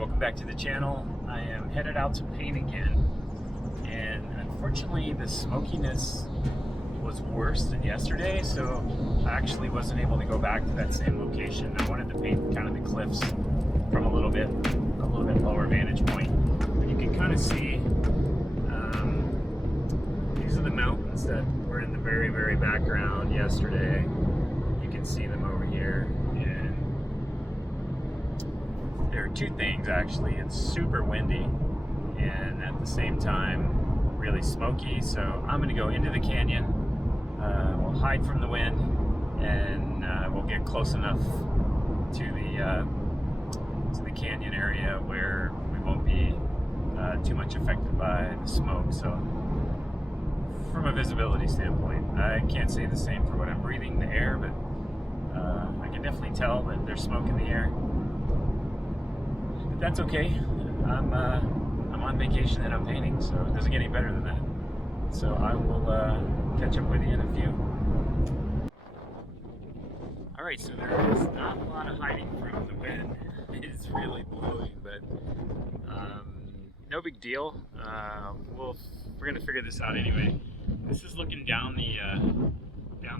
welcome back to the channel. I am headed out to paint again, and unfortunately the smokiness was worse than yesterday, so I actually wasn't able to go back to that same location. I wanted to paint kind of the cliffs from a little bit lower vantage point. But you can kind of see these are the mountains that were in the very background yesterday. You can see them over here, and there are two things actually. It's super windy and at the same time really smoky, so I'm going to go into the canyon. We'll hide from the wind, and we'll get close enough to the canyon area where we won't be too much affected by the smoke. So from a visibility standpoint, I can't say the same for what I'm breathing the air, but I can definitely tell that there's smoke in the air. But that's okay. I'm on vacation and I'm painting, so it doesn't get any better than that. So I will catch up with you in a few. Alright, so there is not a lot of hiding from the wind. It's really blowing, but no big deal. We're gonna figure this out anyway. This is looking down the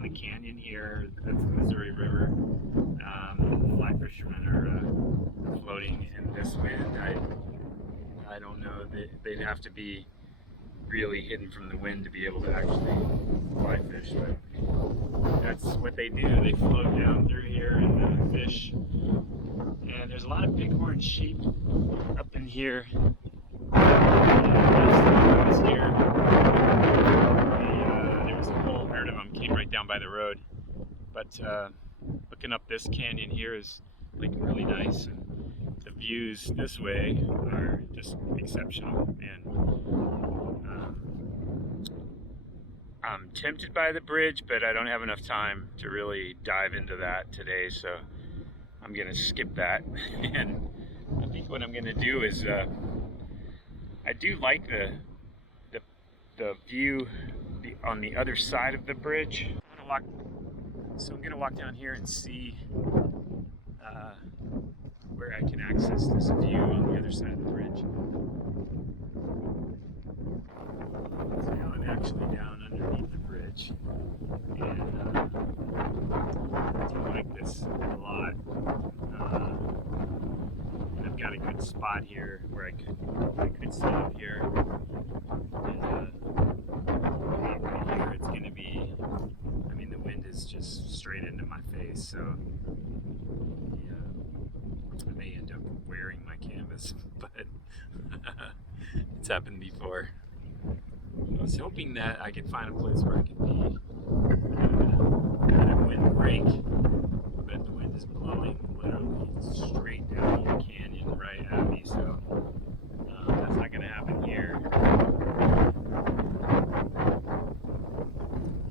canyon here. That's the Missouri River. Fly fishermen are floating in this wind. I don't know. They'd have to be really hidden from the wind to be able to actually fly fish, but that's what they do. They float down through here and fish. And there's a lot of bighorn sheep up in here. Last year, there was a whole herd of them came right down by the road. But looking up this canyon here is like really nice, and the views this way are just exceptional. And I'm tempted by the bridge, but I don't have enough time to really dive into that today, so I'm gonna skip that. And I think what I'm gonna do is I do like the view on the other side of the bridge. I'm gonna walk down here and see where I can access this view on the other side of the bridge. So now I'm actually down underneath the bridge, and I do like this a lot. And I've got a good spot here where I could sit up here, and right here it's going to be, I mean, the wind is just straight into my face, so I may end up wearing my canvas, but it's happened before. I was hoping that I could find a place where I could be at a wind break, but the wind is blowing literally straight down the canyon right at me, so that's not going to happen here.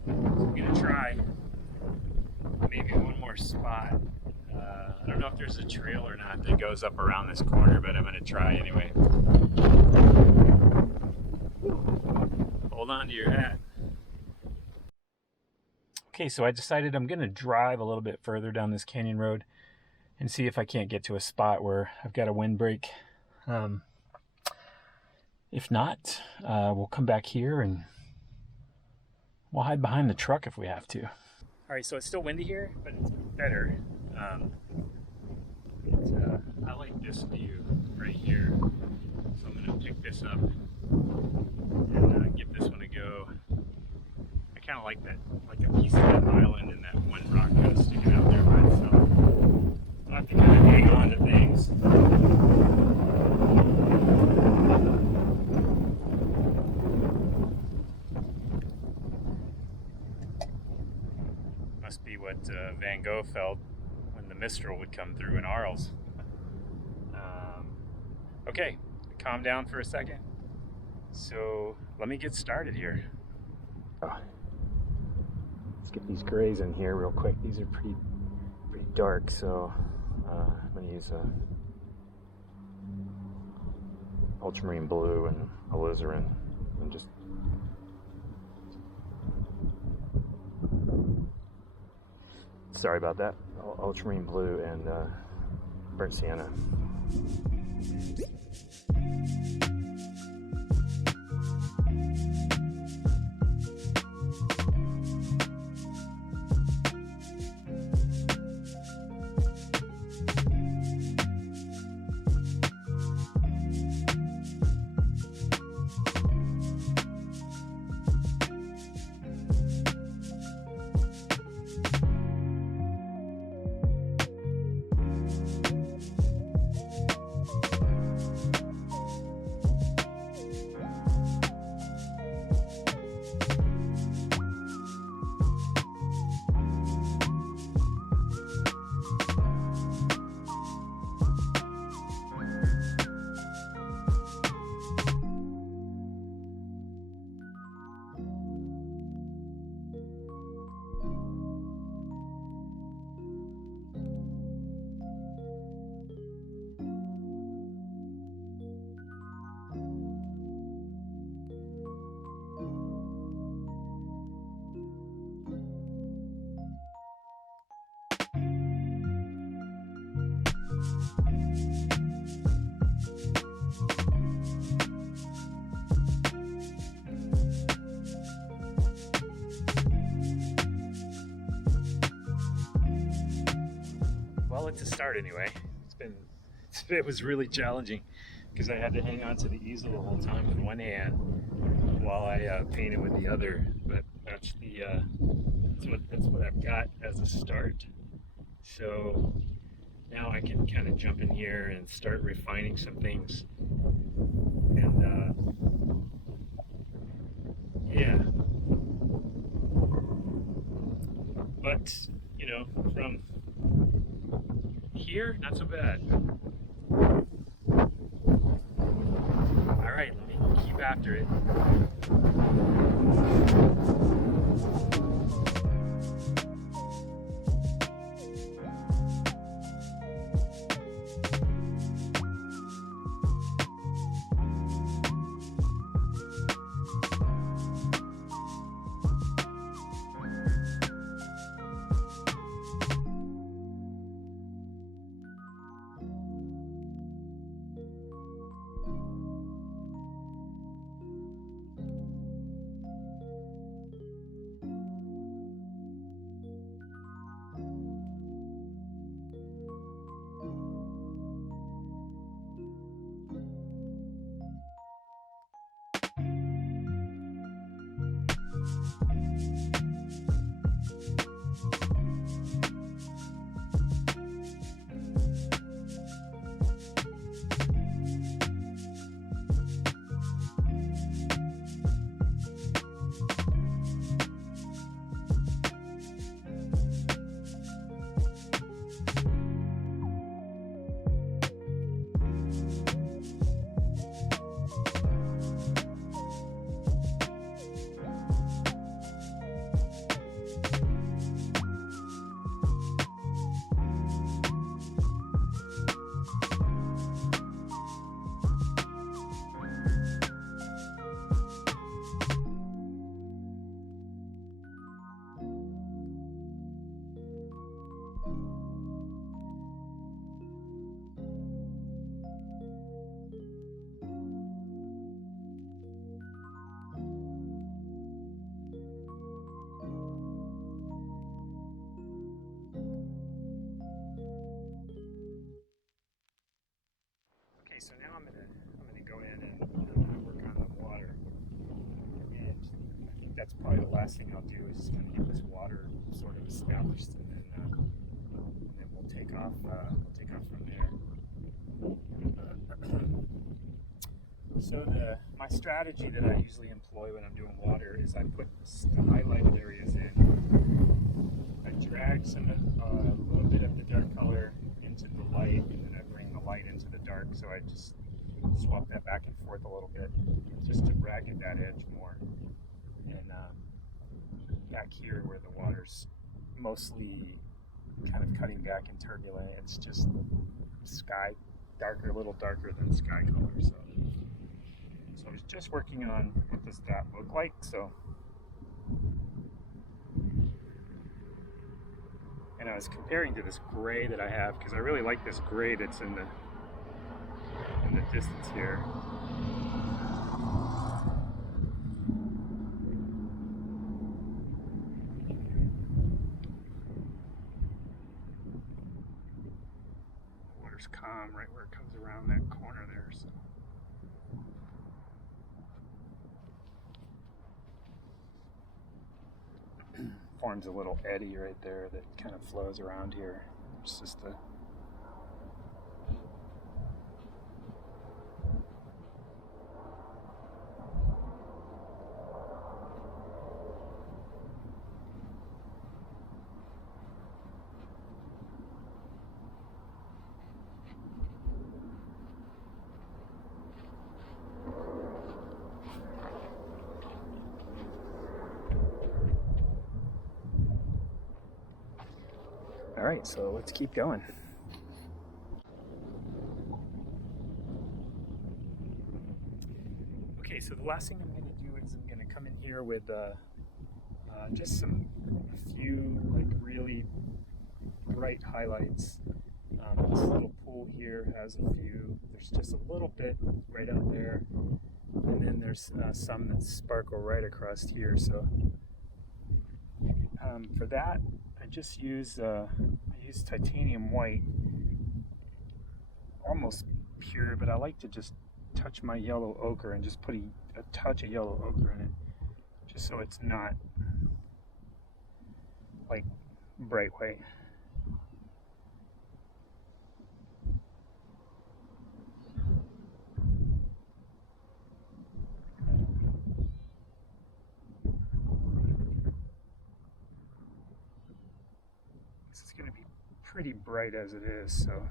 So I'm going to try maybe one more spot. I don't know if there's a trail or not that goes up around this corner, but I'm going to try anyway. Hold on to your hat. Okay, so I decided I'm going to drive a little bit further down this canyon road and see if I can't get to a spot where I've got a windbreak. If not, we'll come back here and we'll hide behind the truck if we have to. All right, so it's still windy here, but it's better. I like this view right here, so I'm going to pick this up and give this one a go. I kind of like that, like a piece of that island and that one rock kind of sticking out there by itself. I'll have to kind of hang on to things. Must be what Van Gogh felt when the Mistral would come through in Arles. Okay, calm down for a second. So let me get started here. Let's get these grays in here real quick. These are pretty dark, so I'm going to use a ultramarine blue and alizarin, and just sorry about that. Ultramarine blue and burnt sienna. start anyway. It was really challenging because I had to hang on to the easel the whole time with one hand while I painted with the other. But that's what I've got as a start. So now I can kind of jump in here and start refining some things. And yeah, but you know, from here, not so bad. All right, let me keep after it. Okay, so now I'm gonna go in and work on the water, and I think that's probably the last thing I'll do is just kind of get this water sort of established, and then we'll take off. We'll take off from there. So my strategy that I usually employ when I'm doing water is I put the highlighted areas in. I drag a little bit of the dark color into the light, and then I bring the light into the dark. So I just swap that back and forth a little bit, just to bracket that edge more. And back here where the water's mostly kind of cutting back and turbulent, it's just sky darker, a little darker than sky color. So I was just working on what does that look like. So, and I was comparing to this gray that I have because I really like this gray that's in the distance here. The water's calm right where it comes around that corner there. So. Forms a little eddy right there that kind of flows around here. It's just a all right, so let's keep going. Okay, so the last thing I'm going to do is I'm going to come in here with just a few like really bright highlights. This little pool here has a few. There's just a little bit right out there, and then there's some that sparkle right across here. So for that, I just use titanium white, almost pure, but I like to just touch my yellow ochre and just put a touch of yellow ochre in it, just so it's not like bright white. This is going to be pretty bright as it is, so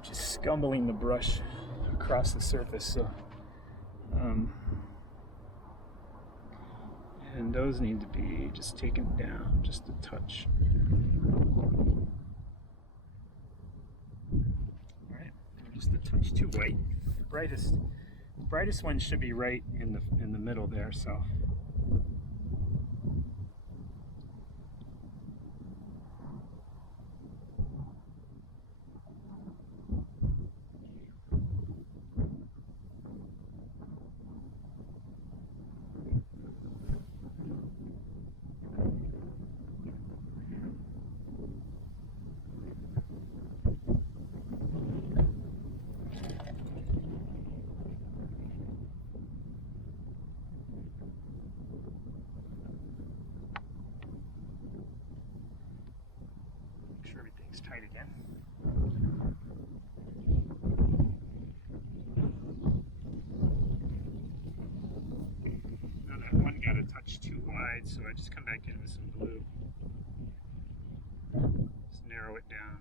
just scumbling the brush across the surface, so and those need to be just taken down just a touch. Alright, just a touch too white. The brightest one should be right in the middle there, so everything's tight again. Now that one got a touch too wide, so I just come back in with some blue. Just narrow it down.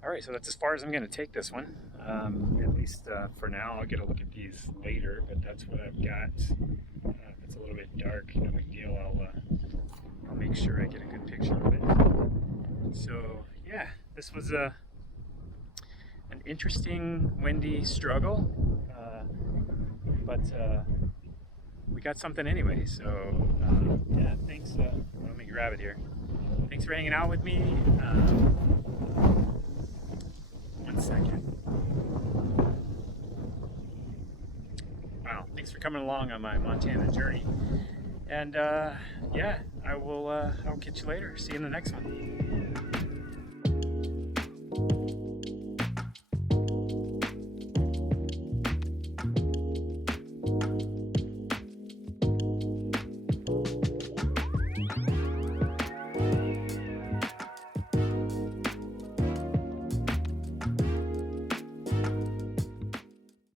Alright, so that's as far as I'm going to take this one, at least for now. I'll get a look at these later, but that's what I've got. If it's a little bit dark, no big deal, I'll make sure I get a good picture of it. So yeah, this was an interesting, windy struggle, but we got something anyway, so yeah, thanks. Let me grab it here. Thanks for hanging out with me. One second. Wow, thanks for coming along on my Montana journey. And yeah, I'll catch you later. See you in the next one.